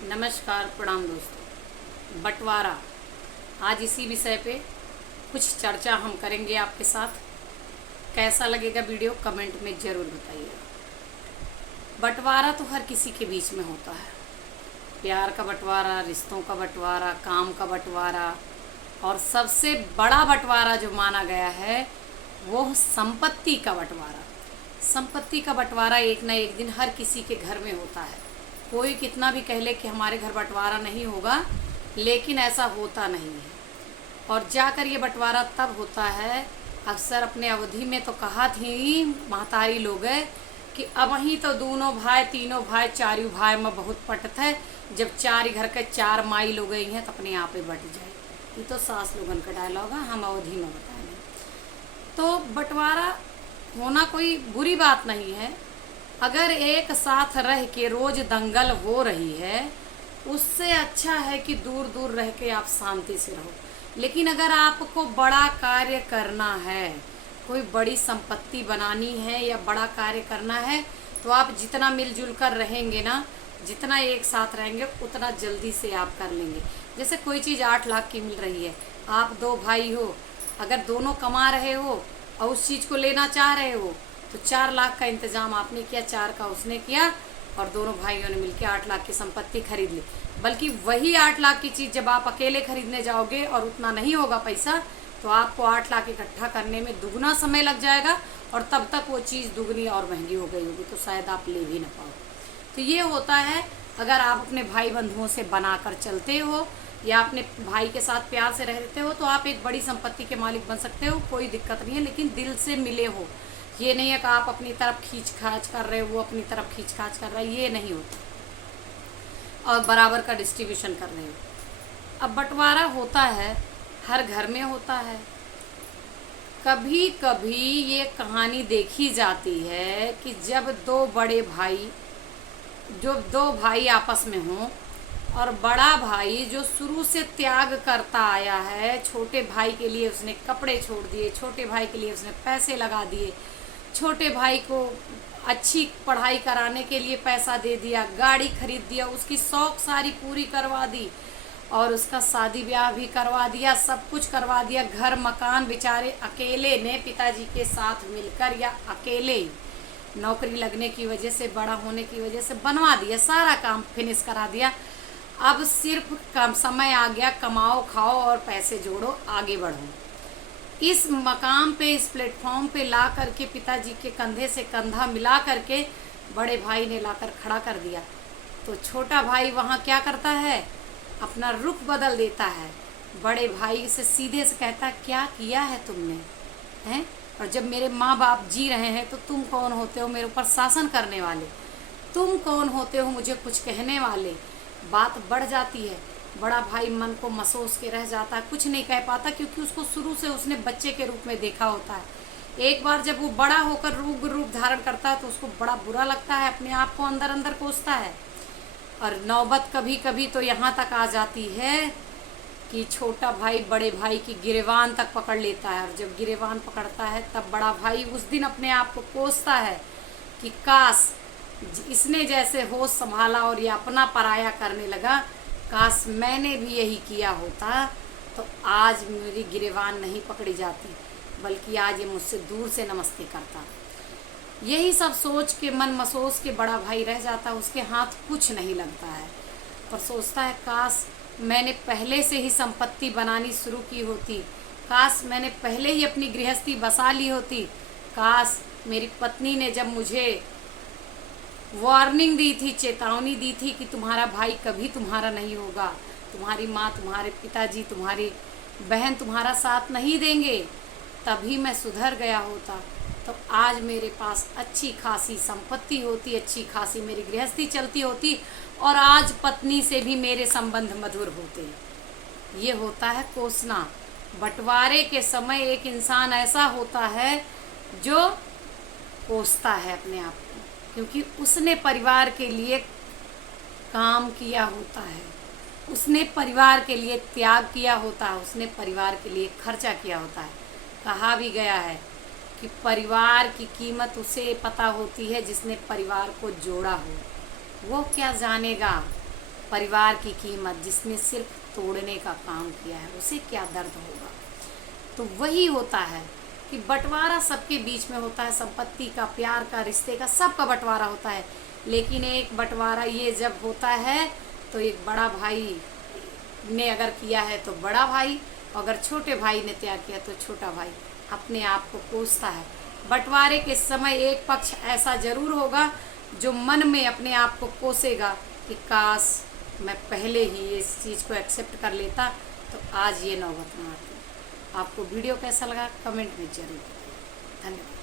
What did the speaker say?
नमस्कार, प्रणाम दोस्तों। बंटवारा, आज इसी विषय पे कुछ चर्चा हम करेंगे आपके साथ। कैसा लगेगा वीडियो कमेंट में ज़रूर बताइएगा। बंटवारा तो हर किसी के बीच में होता है। प्यार का बंटवारा, रिश्तों का बंटवारा, काम का बंटवारा, और सबसे बड़ा बंटवारा जो माना गया है वो संपत्ति का बंटवारा। संपत्ति का बंटवारा एक ना एक दिन हर किसी के घर में होता है। कोई कितना भी कह ले कि हमारे घर बंटवारा नहीं होगा, लेकिन ऐसा होता नहीं है। और जाकर ये बंटवारा तब होता है, अक्सर अपने अवधि में तो कहा थी महतारी लोग कि अब ही तो दोनों भाई, तीनों भाई, चारों भाई में बहुत पटत है। जब चार घर के चार माई लोग गई हैं तो अपने आप ही बट जाए। ये तो सास लोगन का डायलॉग है, हम अवधि में बताएंगे। तो बंटवारा होना कोई बुरी बात नहीं है। अगर एक साथ रह के रोज दंगल हो रही है, उससे अच्छा है कि दूर दूर रह के आप शांति से रहो। लेकिन अगर आपको बड़ा कार्य करना है, कोई बड़ी संपत्ति बनानी है या बड़ा कार्य करना है, तो आप जितना मिलजुल कर रहेंगे ना, जितना एक साथ रहेंगे, उतना जल्दी से आप कर लेंगे। जैसे कोई चीज़ 8 लाख की मिल रही है, आप 2 भाई हो, अगर दोनों कमा रहे हो और उस चीज़ को लेना चाह रहे हो, तो 4 लाख का इंतज़ाम आपने किया, 4 का उसने किया, और दोनों भाइयों ने मिलकर 8 लाख की संपत्ति खरीद ली। बल्कि वही 8 लाख की चीज़ जब आप अकेले खरीदने जाओगे और उतना नहीं होगा पैसा, तो आपको 8 लाख इकट्ठा करने में दुगना समय लग जाएगा, और तब तक वो चीज़ दुगनी और महंगी हो गई होगी, तो शायद आप ले भी ना पाओ। तो ये होता है, अगर आप अपने भाई बंधुओं से बनाकर चलते हो या अपने भाई के साथ प्यार से रहते हो, तो आप एक बड़ी संपत्ति के मालिक बन सकते हो, कोई दिक्कत नहीं है। लेकिन दिल से मिले हो, ये नहीं है कि आप अपनी तरफ खींच खाच कर रहे हो, वो अपनी तरफ खींच खाच कर रहा है, ये नहीं होता। और बराबर का डिस्ट्रीब्यूशन कर रहे हो। अब बंटवारा होता है, हर घर में होता है। कभी कभी ये कहानी देखी जाती है कि जब दो भाई आपस में हों, और बड़ा भाई जो शुरू से त्याग करता आया है, छोटे भाई के लिए उसने कपड़े छोड़ दिए, छोटे भाई के लिए उसने पैसे लगा दिए, छोटे भाई को अच्छी पढ़ाई कराने के लिए पैसा दे दिया, गाड़ी खरीद दिया, उसकी शौक सारी पूरी करवा दी, और उसका शादी ब्याह भी करवा दिया, सब कुछ करवा दिया। घर मकान बेचारे अकेले ने पिताजी के साथ मिलकर या अकेले नौकरी लगने की वजह से, बड़ा होने की वजह से बनवा दिया, सारा काम फिनिश करा दिया। अब सिर्फ कम समय आ गया, कमाओ, खाओ और पैसे जोड़ो, आगे बढ़ो। इस मकाम पे, इस प्लेटफॉर्म पे ला करके पिताजी के कंधे से कंधा मिला करके बड़े भाई ने लाकर खड़ा कर दिया। तो छोटा भाई वहाँ क्या करता है, अपना रुख बदल देता है, बड़े भाई से सीधे से कहता है, क्या किया है तुमने, हैं? और जब मेरे माँ बाप जी रहे हैं तो तुम कौन होते हो मेरे ऊपर शासन करने वाले? तुम कौन होते हो मुझे कुछ कहने वाले? बात बढ़ जाती है। बड़ा भाई मन को महसूस के रह जाता है, कुछ नहीं कह पाता, क्योंकि उसको शुरू से उसने बच्चे के रूप में देखा होता है। एक बार जब वो बड़ा होकर रूप धारण करता है तो उसको बड़ा बुरा लगता है, अपने आप को अंदर अंदर कोसता है। और नौबत कभी कभी तो यहाँ तक आ जाती है कि छोटा भाई बड़े भाई की गिरेबान तक पकड़ लेता है, और जब गिरेबान पकड़ता है तब बड़ा भाई उस दिन अपने आप को कोसता है कि काश इसने जैसे होश संभाला और ये अपना पराया करने लगा, काश मैंने भी यही किया होता तो आज मेरी गिरेबान नहीं पकड़ी जाती, बल्कि आज ये मुझसे दूर से नमस्ते करता। यही सब सोच के मन मसोस के बड़ा भाई रह जाता, उसके हाथ कुछ नहीं लगता है, और सोचता है काश मैंने पहले से ही संपत्ति बनानी शुरू की होती, काश मैंने पहले ही अपनी गृहस्थी बसा ली होती, काश मेरी पत्नी ने जब मुझे वार्निंग दी थी, चेतावनी दी थी कि तुम्हारा भाई कभी तुम्हारा नहीं होगा, तुम्हारी माँ, तुम्हारे पिताजी, तुम्हारी बहन तुम्हारा साथ नहीं देंगे, तभी मैं सुधर गया होता, तो आज मेरे पास अच्छी खासी संपत्ति होती, अच्छी खासी मेरी गृहस्थी चलती होती, और आज पत्नी से भी मेरे संबंध मधुर होते। ये होता है कोसना। बंटवारे के समय एक इंसान ऐसा होता है जो कोसता है अपने आप को, क्योंकि उसने परिवार के लिए काम किया होता है, उसने परिवार के लिए त्याग किया होता है, उसने परिवार के लिए खर्चा किया होता है। कहा भी गया है कि परिवार की कीमत उसे पता होती है जिसने परिवार को जोड़ा हो। वो क्या जानेगा परिवार की कीमत जिसने सिर्फ तोड़ने का काम किया है, उसे क्या दर्द होगा। तो वही होता है कि बंटवारा सबके बीच में होता है, संपत्ति का, प्यार का, रिश्ते का, सबका बंटवारा होता है। लेकिन एक बंटवारा ये जब होता है तो एक बड़ा भाई ने अगर किया है तो बड़ा भाई, अगर छोटे भाई ने त्याग किया तो छोटा भाई अपने आप को कोसता है। बंटवारे के समय एक पक्ष ऐसा जरूर होगा जो मन में अपने आप को कोसेगा कि काश मैं पहले ही इस चीज़ को एक्सेप्ट कर लेता तो आज ये नौबत ना आती। आपको वीडियो कैसा लगा कमेंट में जरूर बताइए। धन्यवाद।